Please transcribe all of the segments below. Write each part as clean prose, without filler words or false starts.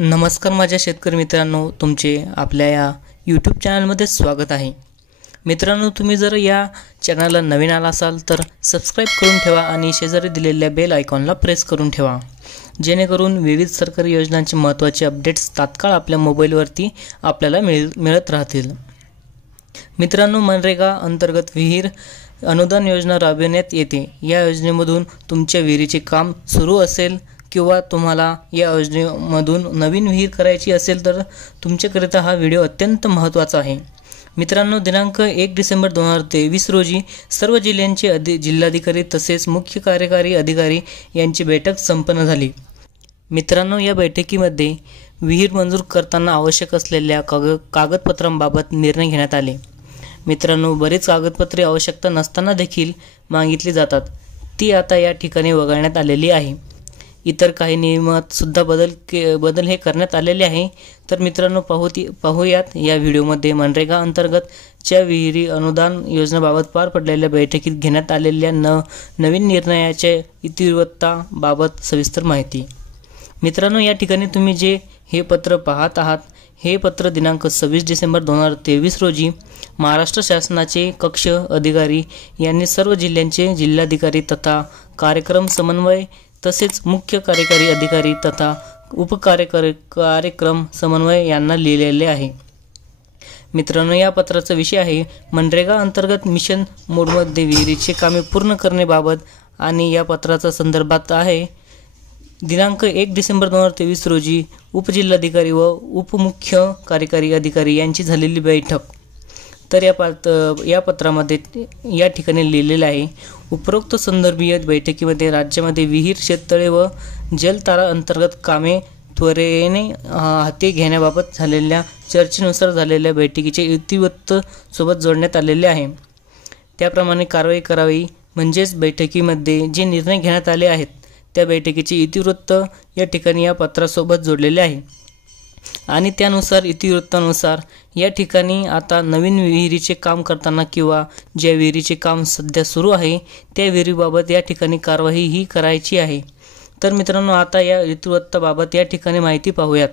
नमस्कार माझ्या शेतकरी मित्रांनो, तुमचे आपल्या या यूट्यूब चॅनलमध्ये स्वागत आहे। मित्रांनो, तुम्ही जर या चॅनलला नवीन आला असाल तर सबस्क्राइब करून ठेवा आणि शेजारी दिलेल्या बेल आयकॉनला प्रेस करून ठेवा, जेणेकरून विविध सरकारी योजनांचे महत्त्वाचे अपडेट्स तात्काळ आपल्या मोबाईलवरती आपल्याला मिळत राहतील। मित्रांनो, मनरेगा अंतर्गत विहीर अनुदान योजना राबविण्यात येते। या योजनेमधून तुमच्या विहिरीचे काम सुरू असेल किंवा तुम्हाला या योजनेमधून नवीन विहीर करायची असेल तर तुमच्याकरिता हा व्हिडिओ अत्यंत महत्त्वाचा आहे। मित्रांनो, दिनांक 1 डिसेंबर 2023 रोजी सर्व जिल्ह्यांचे जिल्हाधिकारी तसेच मुख्य कार्यकारी अधिकारी यांची बैठक संपन्न झाली। मित्रांनो, या बैठकीमध्ये विहीर मंजूर करताना आवश्यक असलेल्या कागदपत्रांबाबत निर्णय घेण्यात आले। मित्रांनो, बरीच कागदपत्रे आवश्यकता नसताना देखील मागितली जातात, ती आता या ठिकाणी वगळण्यात आलेली आहे। इतर काही नियमात सुद्धा बदल हे करण्यात आलेले आहे। तर मित्रांनो, पाहूयात या व्हिडिओमध्ये मनरेगा अंतर्गत च्या विहिरी अनुदान योजनेबाबत पार पडलेल्या बैठकीत घेण्यात आलेल्या नवीन निर्णयाच्या इतिवृत्ताबाबत सविस्तर माहिती। मित्रांनो, या ठिकाणी तुम्ही जे हे पत्र पाहत आहात, हे पत्र दिनांक 26 डिसेंबर 2023 रोजी महाराष्ट्र शासनाचे कक्ष अधिकारी यांनी सर्व जिल्ह्यांचे जिल्हाधिकारी तथा कार्यक्रम समन्वय तसेच मुख्य कार्यकारी अधिकारी तथा कार्यक्रम समन्वय यांना लिहिलेले आहे। मित्रांनो, या पत्राचा विषय आहे मनरेगा अंतर्गत मिशन मोडमध्ये विहिरीचे कामे पूर्ण करण्याबाबत आणि या पत्राचा संदर्भात आहे दिनांक 1 डिसेंबर 2023 रोजी उपजिल्हाधिकारी व उपमुख्य कार्यकारी अधिकारी यांची झालेली बैठक। तर या पत्रामध्ये या ठिकाणी लिहिलेलं आहे, उपरोक्त संदर्भीय बैठकीमध्ये राज्यामध्ये विहीर शेततळे व जलतारा अंतर्गत कामे त्वरेने हाती घेण्याबाबत झालेल्या चर्चेनुसार झालेल्या बैठकीचे इतिवृत्त सोबत जोडण्यात आलेले आहे। त्याप्रमाणे कारवाई करावी, म्हणजेच बैठकीमध्ये जे निर्णय घेण्यात आले आहेत त्या बैठकीचे इतिवृत्त या ठिकाणी या पत्रासोबत जोडलेले आहे आणि त्यानुसार इतिवृत्तानुसार या ठिकाणी आता नवीन विहिरीचे काम करताना किंवा ज्या विहिरीचे काम सध्या सुरू आहे त्या विहिरीबाबत या ठिकाणी कारवाई ही करायची आहे। तर मित्रांनो, आता या इतिवृत्ताबाबत या ठिकाणी माहिती पाहूयात।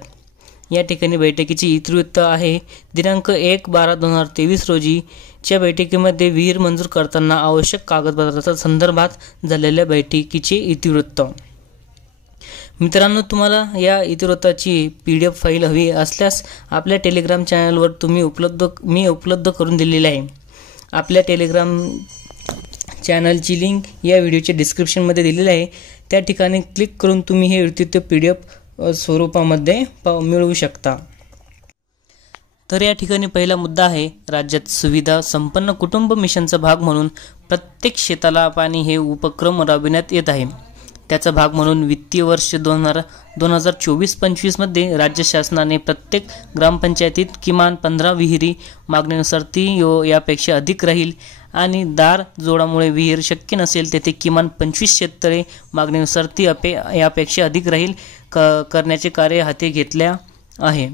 या ठिकाणी बैठकीची इतिवृत्त आहे दिनांक 1/12/2023 रोजी च्या बैठकीमध्ये विहीर मंजूर करताना आवश्यक कागदपत्रांच्या संदर्भात झालेल्या बैठकीचे इतिवृत्त। मित्रांनो, तुम्हाला या इतिवृत्ताची PDF फाईल हवी असल्यास आपल्या टेलिग्राम चॅनलवर मी उपलब्ध करून दिलेली आहे। आपल्या टेलिग्राम चॅनलची लिंक या व्हिडिओच्या डिस्क्रिप्शनमध्ये दिलेली आहे, त्या ठिकाणी क्लिक करून तुम्ही हे इतिवृत्त PDF स्वरूपामध्ये मिळवू शकता। तर या ठिकाणी पहिला मुद्दा आहे, राज्यात सुविधा संपन्न कुटुंब मिशनचा भाग म्हणून प्रत्येक शेताला पाणी हे उपक्रम राबविण्यात येत आहे। त्याचा भाग म्हणून वित्तीय वर्ष 2024-25 मध्ये राज्य शासनाने प्रत्येक ग्रामपंचायतीत किमान 15 विहिरी, मागणीनुसार ती यापेक्षा अधिक राहील आणि दार जोडामुळे विहीर शक्य नसेल तेथे किमान 25 शेततळे, मागणीनुसार ती यापेक्षा अधिक राहील करण्याचे कार्य हाती घेतले आहे।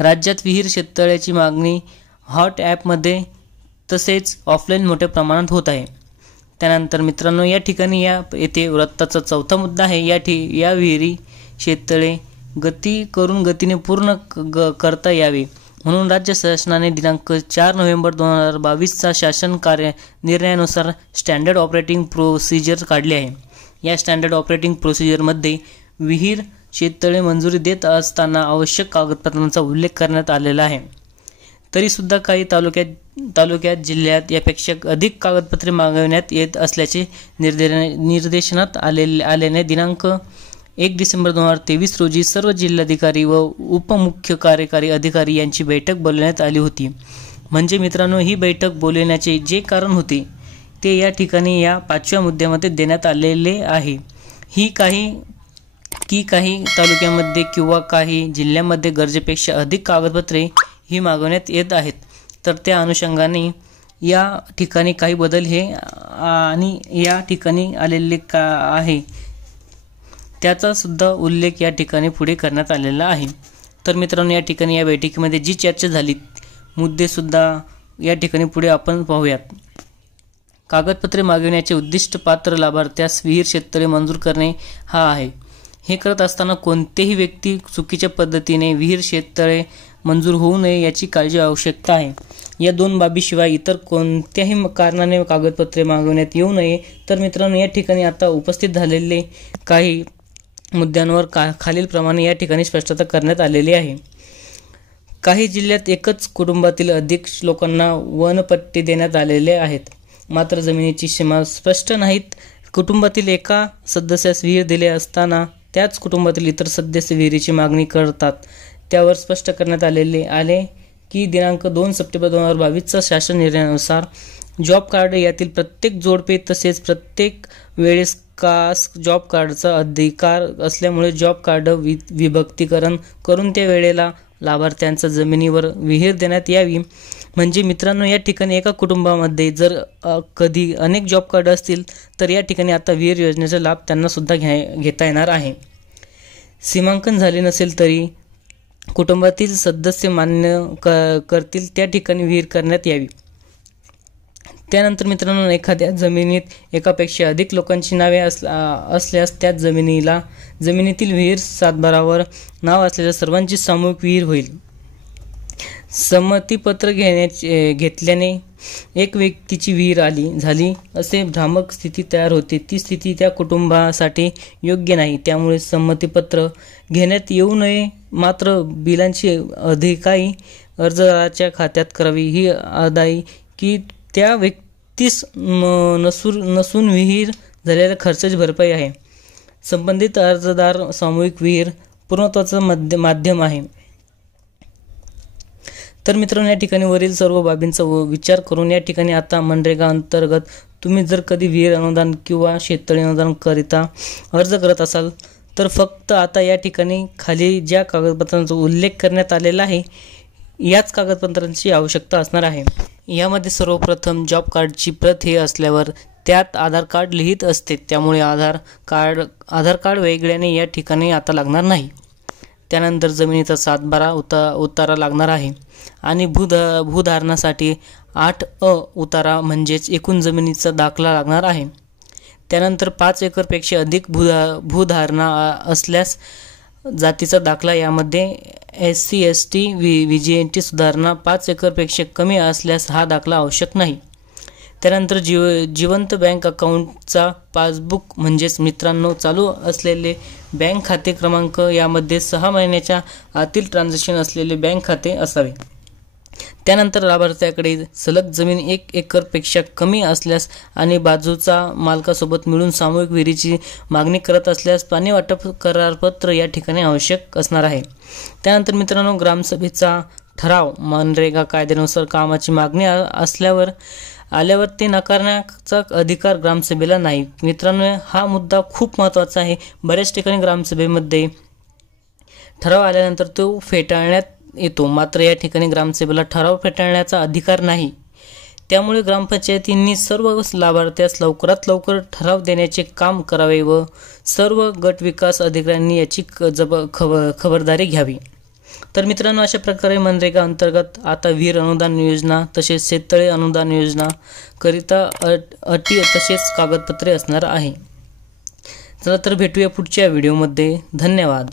राज्यात विहीर शेततळ्याची मागणी हॉट ॲपमध्ये तसेच ऑफलाईन मोठ्या प्रमाणात होत आहे। त्यानंतर मित्रांनो, या ठिकाणी येथे वृत्ताचा चौथा मुद्दा आहे, या विहिरी शेततळे गतीने पूर्ण करता यावे म्हणून राज्य शासनाने दिनांक 4 नोव्हेंबर 2022 चा शासन निर्णयानुसार स्टँडर्ड ऑपरेटिंग प्रोसिजर काढली आहे। या स्टँडर्ड ऑपरेटिंग प्रोसिजरमध्ये विहीर शेततळे मंजुरी देत असताना आवश्यक कागदपत्रांचा उल्लेख करण्यात आलेला आहे। तरीसुद्धा काही तालुक्यात जिल्ह्यात यापेक्षा अधिक कागदपत्रे मागवण्यात येत असल्याचे निर्देशनात आल्याने दिनांक 1 डिसेंबर 2023 रोजी सर्व जिल्हाधिकारी व उपमुख्य कार्यकारी अधिकारी यांची बैठक बोलवण्यात आली होती। म्हणजे मित्रांनो, ही बैठक बोलवण्याचे जे कारण होते ते या ठिकाणी या 5व्या मुद्द्यामध्ये देण्यात आलेले आहे। काही तालुक्यामध्ये किंवा काही जिल्ह्यांमध्ये गरजेपेक्षा अधिक कागदपत्रे ही मागवण्यात येत आहेत। तर त्या अनुषंगाने या ठिकाणी काही बदल हे आणि या ठिकाणी आलेले आहे त्याचा सुद्धा उल्लेख या ठिकाणी पुढे करण्यात आलेला आहे। तर मित्रांनो, या ठिकाणी या बैठकीमध्ये जी चर्चा झाली मुद्दे सुद्धा या ठिकाणी पुढे आपण पाहूयात। कागदपत्रे मागविण्याचे उद्दिष्ट पात्र लाभार्थ्यास विहीर शेततळे मंजूर करणे हा आहे। हे करत असताना कोणतेही व्यक्ती चुकीच्या पद्धतीने विहीर शेततळे मंजूर होऊ नये याची काळजी आवश्यकता आहे। या दोन बाबीशिवाय इतर कोणत्याही कारणाने कागदपत्रे मागवण्यात येऊ नये। तर मित्रांनो, या ठिकाणी आता उपस्थित झालेले काही मुद्द्यांवर खालील प्रमाणे या ठिकाणी स्पष्टता करण्यात आलेली आहे। काही जिल्ह्यात एकच कुटुंबातील अधिक लोकांना वनपट्टी देण्यात आलेले आहेत, मात्र जमिनीची सीमा स्पष्ट नाहीत। कुटुंबातील एका सदस्यास विहीर दिले असताना त्याच कुटुंबातील इतर सदस्य विहिरीची मागणी करतात। त्यावर स्पष्ट करण्यात आले की दिनांक 2 सप्टेंबर 2022चा शासन निर्णयानुसार जॉब कार्ड यातील प्रत्येक जोडपे तसेच प्रत्येक वेळेस कास्ट जॉब कार्डचा अधिकार असल्यामुळे जॉब कार्ड विभक्तीकरण करून त्या वेळेला लाभार्थ्यांच्या जमिनीवर विहीर देण्यात यावी। म्हणजे मित्रांनो, या ठिकाणी एका कुटुंबामध्ये जर कधी अनेक जॉब कार्ड असतील तर या ठिकाणी आता विहीर योजनेचा लाभ त्यांना सुद्धा घेता येणार आहे। सीमांकन झाले नसेल तरी कुटुंबातील सदस्य मान्य करतील त्या ठिकाणी विहीर करण्यात यावी। त्यानंतर मित्रांनो, एखाद्या जमिनीत एकापेक्षा अधिक लोकांची नावे असल्यास त्याच जमिनीतील विहीर सातबारावर नाव असलेल्या सर्वांची सामूहिक विहीर होईल। संमतीपत्र घेतल्याने एक व्यक्तीची विहीर झाली असे भ्रामक स्थिती तयार होते। ती स्थिती त्या कुटुंबासाठी योग्य नाही। त्यामुळे संमतीपत्र घेण्यात येऊ नये, मात्र बिलांची अधिकाई अर्जदाराच्या खात्यात करावी। ही अदाई की त्या व्यक्तीस नसून विहीर झालेल्या खर्चाची भरपाई आहे। संबंधित अर्जदार सामूहिक विहीर पूर्णत्वाचं माध्यम आहे। तर मित्रांनो, या ठिकाणी वरील सर्व बाबींचा विचार करून या ठिकाणी आता मनरेगा अंतर्गत तुम्ही जर कधी विहीर अनुदान किंवा शेततळे अनुदान करिता अर्ज करत असाल तर फक्त आता या ठिकाणी खाली ज्या कागदपत्रांचा उल्लेख करण्यात आलेला आहे याच कागदपत्रांची आवश्यकता असणार आहे। यामध्ये सर्वप्रथम जॉब कार्डची प्रत हे असल्यावर त्यात आधार कार्ड लिहित असते, त्यामुळे आधार कार्ड वेगळ्याने या ठिकाणी आता लागणार नाही। त्यानंतर जमिनीचा 7/12 उतारा लागणार आहे आणि भूधारणासाठी 8अ उतारा म्हणजेच एकूण जमिनीचा दाखला लागणार आहे। त्यानंतर 5 एकरपेक्षा अधिक भूधारणा असल्यास जातीचा दाखला, यामध्ये SC ST VGT सुधारणा 5 एकरपेक्षा कमी असल्यास हा दाखला आवश्यक नाही। त्यानंतर जिवंत बँक अकाउंटचा पासबुक म्हणजेच मित्रांनो चालू असलेले बँक खाते क्रमांक, यामध्ये 6 महिन्याच्या आतील ट्रान्झॅक्शन असलेले बँक खाते असावे। त्यानंतर लाभार्थ्याकडे सलग जमीन 1 एकरपेक्षा कमी असल्यास आणि बाजूचा मालकासोबत मिळून सामूहिक विहिरीची मागणी करत असल्यास पाणी वाटप करारपत्र या ठिकाणी आवश्यक असणार आहे। त्यानंतर मित्रांनो, ग्रामसभेचा ठराव मनरेगा कायद्यानुसार कामाची मागणी आल्यावर ते नाकारण्याचा अधिकार ग्रामसभेला नाही। मित्रांनो, हा मुद्दा खूप महत्त्वाचा आहे। बऱ्याच ठिकाणी ग्रामसभेमध्ये ठराव आल्यानंतर तो फेटाळण्यात येतो, मात्र या ठिकाणी ग्रामसभेला ठराव फेटाळण्याचा अधिकार नाही। त्यामुळे ग्रामपंचायतींनी सर्व लाभार्थ्यास लवकरात लवकर ठराव देण्याचे काम करावे व सर्व गट विकास अधिकाऱ्यांनी याची खबरदारी घ्यावी। तर मित्रांनो, अशा प्रकारे मनरेगा अंतर्गत आता विहीर अनुदान योजना तसेच शेततळे अनुदान योजना करिता अटी तसेच कागदपत्रे असणार आहे। चला तर भेटूया पुढच्या व्हिडिओमध्ये। धन्यवाद।